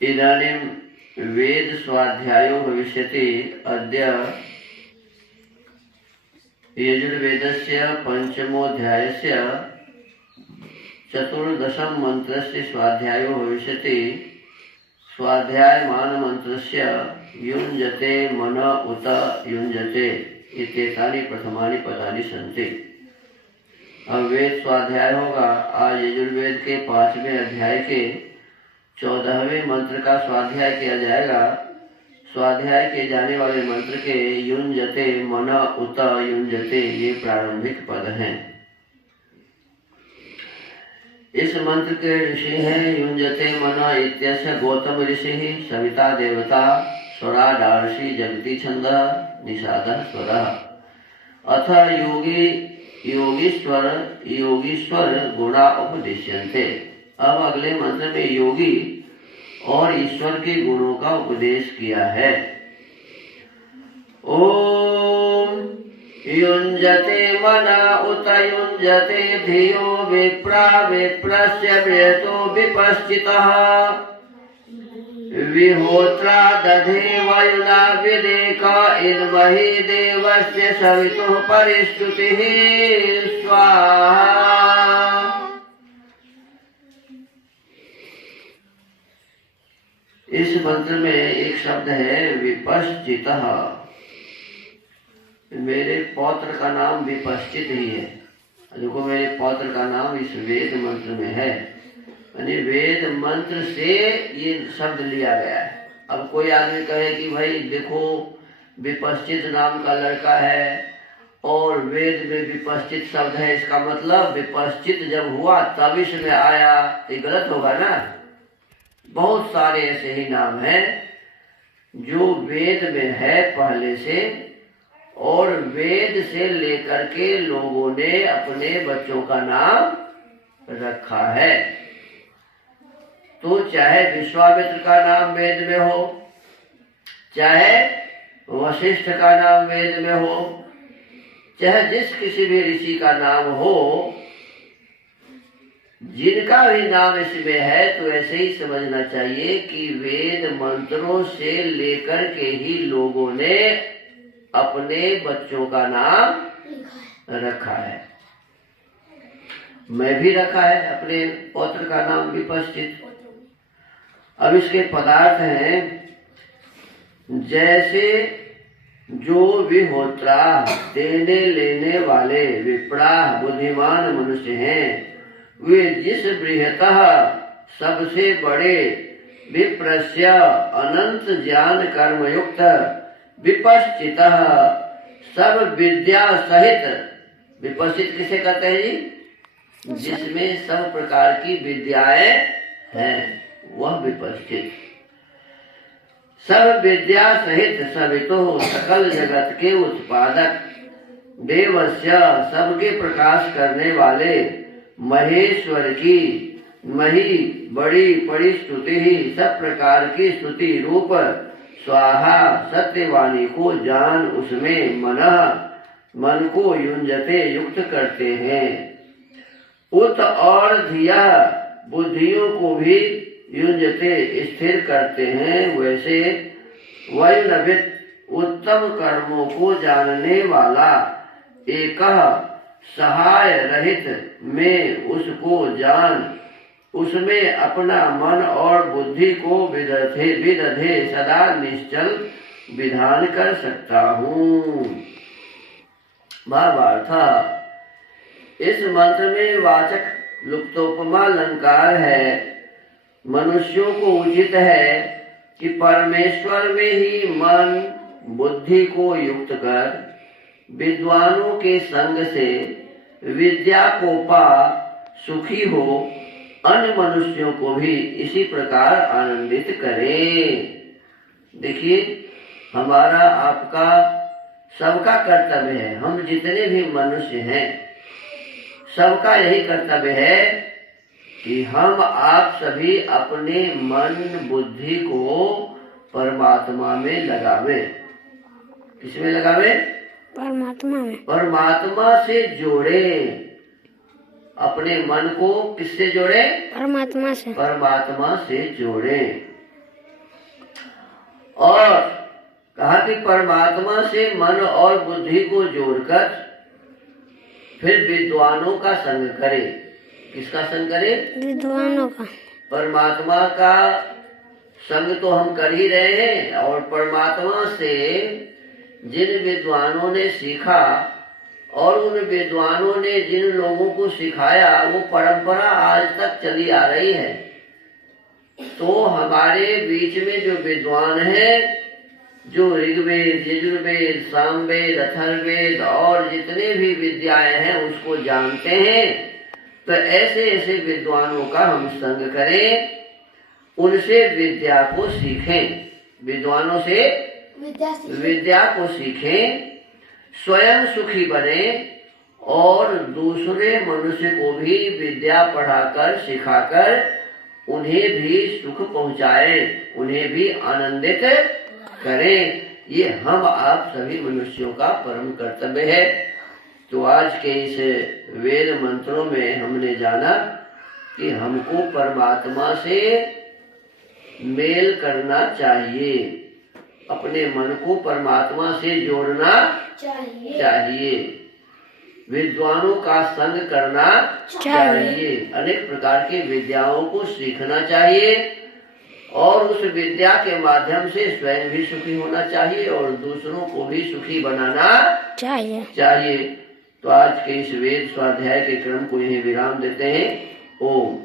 इदानीं वेद स्वाध्यायो भविष्यति। अद्य यजुर्वेदस्य पंचमोऽध्यायस्य चतुर्दशं मंत्रस्य स्वाध्यायो भविष्यति। स्वाध्यायमानमन्त्रस्य युञ्जते मन उत युञ्जते इत्येतानि प्रथमानि पदानि सन्ति। अब वेद स्वाध्याय होगा। आज यजुर्वेद के 5वें अध्याय के 14वें मंत्र का स्वाध्याय किया जाएगा। स्वाध्याय किए जाने वाले मंत्र के युञ्जते मन उत युञ्जते ये प्रारंभिक पद हैं। इस मंत्र के ऋषि हैं युञ्जते मन इत्यस्य गौतम ऋषि, सविता देवता, स्वरा डार्षि जगति छंदः निषादः स्वरः। अथ योगीश्वर गुणा उपदेश्यन्ते। अब अगले मंत्र में योगी और ईश्वर के गुणों का उपदेश किया है। ओम युञ्जते मना उत युञ्जते धियो विप्रा विप्रस्य व्यतो विपश्चितः विहोत्रा दधे वयुना विदेक इन्महि देवस्य सवितुः परिष्टुतिः स्वाहा। इस मंत्र में एक शब्द है विपश्चितः। मेरे पौत्र का नाम विपश्चित ही है। देखो मेरे पौत्र का नाम इस वेद मंत्र में है, यानी वेद मंत्र से ये शब्द लिया गया है। अब कोई आदमी कहे कि भाई देखो विपश्चित नाम का लड़का है और वेद में विपश्चित शब्द है, इसका मतलब विपश्चित जब हुआ तब इसमें आया, ये गलत होगा ना। बहुत सारे ऐसे ही नाम हैं जो वेद में है पहले से, और वेद से लेकर के लोगों ने अपने बच्चों का नाम रखा है। तो चाहे विश्वामित्र का नाम वेद में हो, चाहे वशिष्ठ का नाम वेद में हो, चाहे जिस किसी भी ऋषि का नाम हो, जिनका भी नाम इसमें है, तो ऐसे ही समझना चाहिए कि वेद मंत्रों से लेकर के ही लोगों ने अपने बच्चों का नाम रखा है। मैं भी रखा है अपने पौत्र का नाम विपश्चित। अब इसके पदार्थ हैं, जैसे जो विहोत्रा देने लेने वाले विप्रा बुद्धिमान मनुष्य हैं, वे जिस बृहतः सबसे बड़े विप्रस्य अनंत ज्ञान कर्मयुक्त विपश्चितः सब विद्या सहित, विपश्चित किसे कहते हैं जी? जिसमें सब प्रकार की विद्याएं हैं, वह विपश्चित। सब विद्या सहित सवितो सकल जगत के उत्पादक, देवस्य सबके प्रकाश करने वाले, महेश्वर की मही बड़ी बड़ी स्तुति ही सब प्रकार की स्तुति रूप स्वाहा सत्यवाणी को जान उसमें मन को युञ्जते युक्त करते हैं। उत और धिया बुद्धियों को भी युञ्जते स्थिर करते हैं। वैसे वैनवित उत्तम कर्मों को जानने वाला एक सहाय रहित में उसको जान उसमें अपना मन और बुद्धि को विदधे सदा निश्चल विधान कर सकता हूँ। भावार्थ, इस मंत्र में वाचक लुप्तोपमा अलंकार है। मनुष्यों को उचित है कि परमेश्वर में ही मन बुद्धि को युक्त कर विद्वानों के संग से विद्या को पा सुखी हो, अन्य मनुष्यों को भी इसी प्रकार आनंदित करें। देखिए, हमारा आपका सबका कर्तव्य है, हम जितने भी मनुष्य हैं सबका यही कर्तव्य है कि हम आप सभी अपने मन बुद्धि को परमात्मा में लगावे। किसमें लगावे? परमात्मा में। परमात्मा से जोड़े। अपने मन को किससे जोड़े? परमात्मा से। परमात्मा से जोड़े। और कहा कि परमात्मा से मन और बुद्धि को जोड़कर फिर विद्वानों का संग करे। किसका संग करे? विद्वानों का। परमात्मा का संग तो हम कर ही रहे हैं, और परमात्मा से जिन विद्वानों ने सीखा और उन विद्वानों ने जिन लोगों को सिखाया, वो परंपरा आज तक चली आ रही है। तो हमारे बीच में जो विद्वान हैं, जो ऋग्वेद, यजुर्वेद, सामवेद, अथर्ववेद और जितने भी विद्याएं हैं उसको जानते हैं, तो ऐसे ऐसे विद्वानों का हम संग करें, उनसे विद्या को सीखें, विद्वानों से विद्या को सीखें, स्वयं सुखी बने और दूसरे मनुष्य को भी विद्या पढ़ाकर सिखाकर उन्हें भी सुख पहुंचाए, उन्हें भी आनंदित करें। ये हम आप सभी मनुष्यों का परम कर्तव्य है। तो आज के इस वेद मंत्रों में हमने जाना कि हमको परमात्मा से मेल करना चाहिए, अपने मन को परमात्मा से जोड़ना चाहिए, विद्वानों का संग करना चाहिए, अनेक प्रकार की विद्याओं को सीखना चाहिए और उस विद्या के माध्यम से स्वयं भी सुखी होना चाहिए और दूसरों को भी सुखी बनाना चाहिए। तो आज के इस वेद स्वाध्याय के क्रम को यहीं विराम देते हैं। ओम।